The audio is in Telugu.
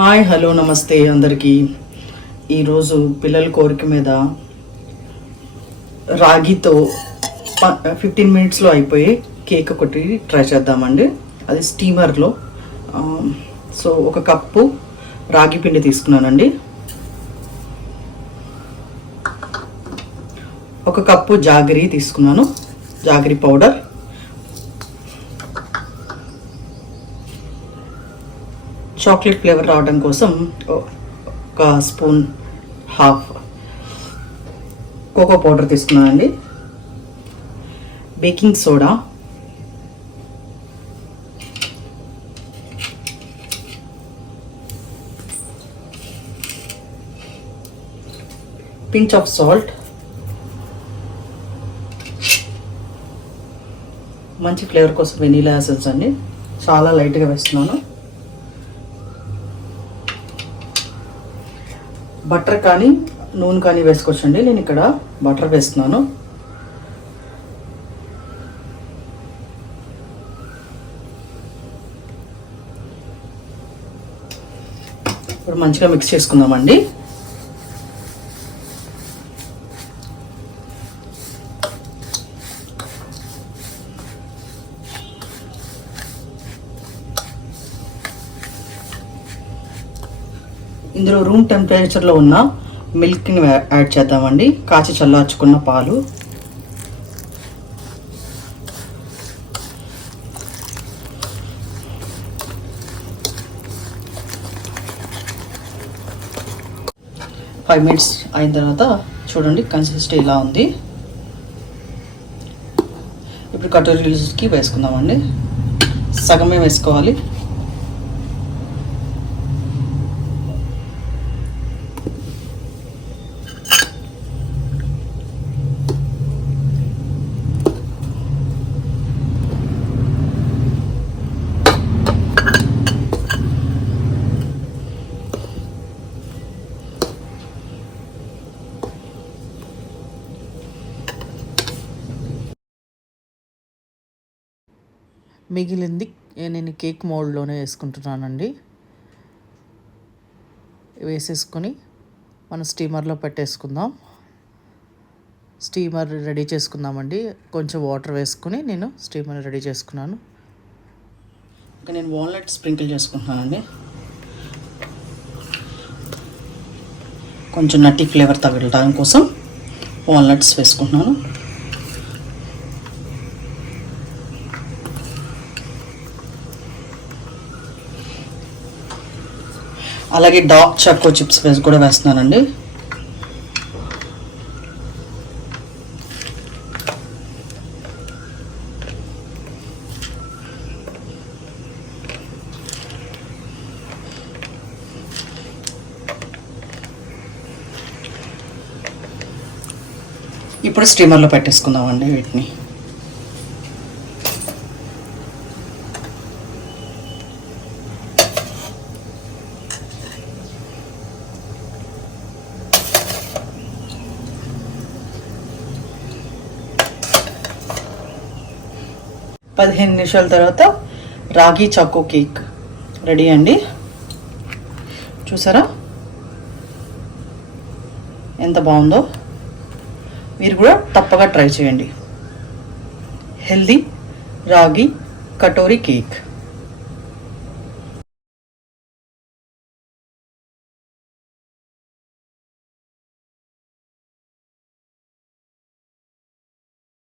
హాయ్ హలో నమస్తే అందరికీ. ఈరోజు పిల్లల కోరిక మీద రాగితో 15 మినిట్స్లో అయిపోయే కేక్ ఒకటి ట్రై చేద్దామండి. అది స్టీమర్లో. సో ఒక కప్పు రాగి పిండి తీసుకున్నానండి, ఒక కప్పు జాగరీ తీసుకున్నాను, జాగరీ పౌడర్, చాక్లెట్ ఫ్లేవర్ రావడం కోసం ఒక స్పూన్ హాఫ్ కోకో పౌడర్ తీసుకున్నానండి, baking soda, pinch of salt, మంచి ఫ్లేవర్ కోసం వెనీలా ఎసెన్స్ అండి, చాలా లైట్గా వేస్తున్నాను. బటర్ కానీ నూనె కానీ వేసుకోవచ్చండి. నేను ఇక్కడ బటర్ వేస్తున్నాను. ఇప్పుడు మంచిగా మిక్స్ చేసుకుందామండి. ఇందులో రూమ్ టెంపరేచర్లో ఉన్న మిల్క్ని యాడ్ చేద్దామండి, కాచి చల్లార్చుకున్న పాలు. ఫైవ్ మినిట్స్ అయిన తర్వాత చూడండి కన్సిస్టెన్సీ ఇలా ఉంది. ఇప్పుడు కటోరీస్కి వేసుకుందామండి. సగమే వేసుకోవాలి. మిగిలింది నేను కేక్ మోల్డ్లోనే వేసుకుంటున్నానండి. వేసేసుకొని మనం స్టీమర్లో పెట్టేసుకుందాం. స్టీమర్ రెడీ చేసుకుందామండి. కొంచెం వాటర్ వేసుకుని నేను స్టీమర్ రెడీ చేసుకున్నాను. ఇంకా నేను వాల్నట్ స్ప్రింకిల్ చేసుకుంటున్నానండి. కొంచెం నట్టి ఫ్లేవర్ తగలడం కోసం వాల్నట్స్ వేసుకుంటున్నాను. అలాగే డార్క్ చాకో చిప్స్ కూడా వేస్తున్నానండి. ఇప్పుడు స్టీమర్లో పెట్టేసుకుందామండి వీటిని. పదిహేను నిమిషాల తర్వాత రాగి చాకో కేక్ రెడీ అండి. చూసారా ఎంత బాగుందో. మీరు కూడా తప్పగా ట్రై చేయండి. హెల్దీ రాగి కటోరీ కేక్.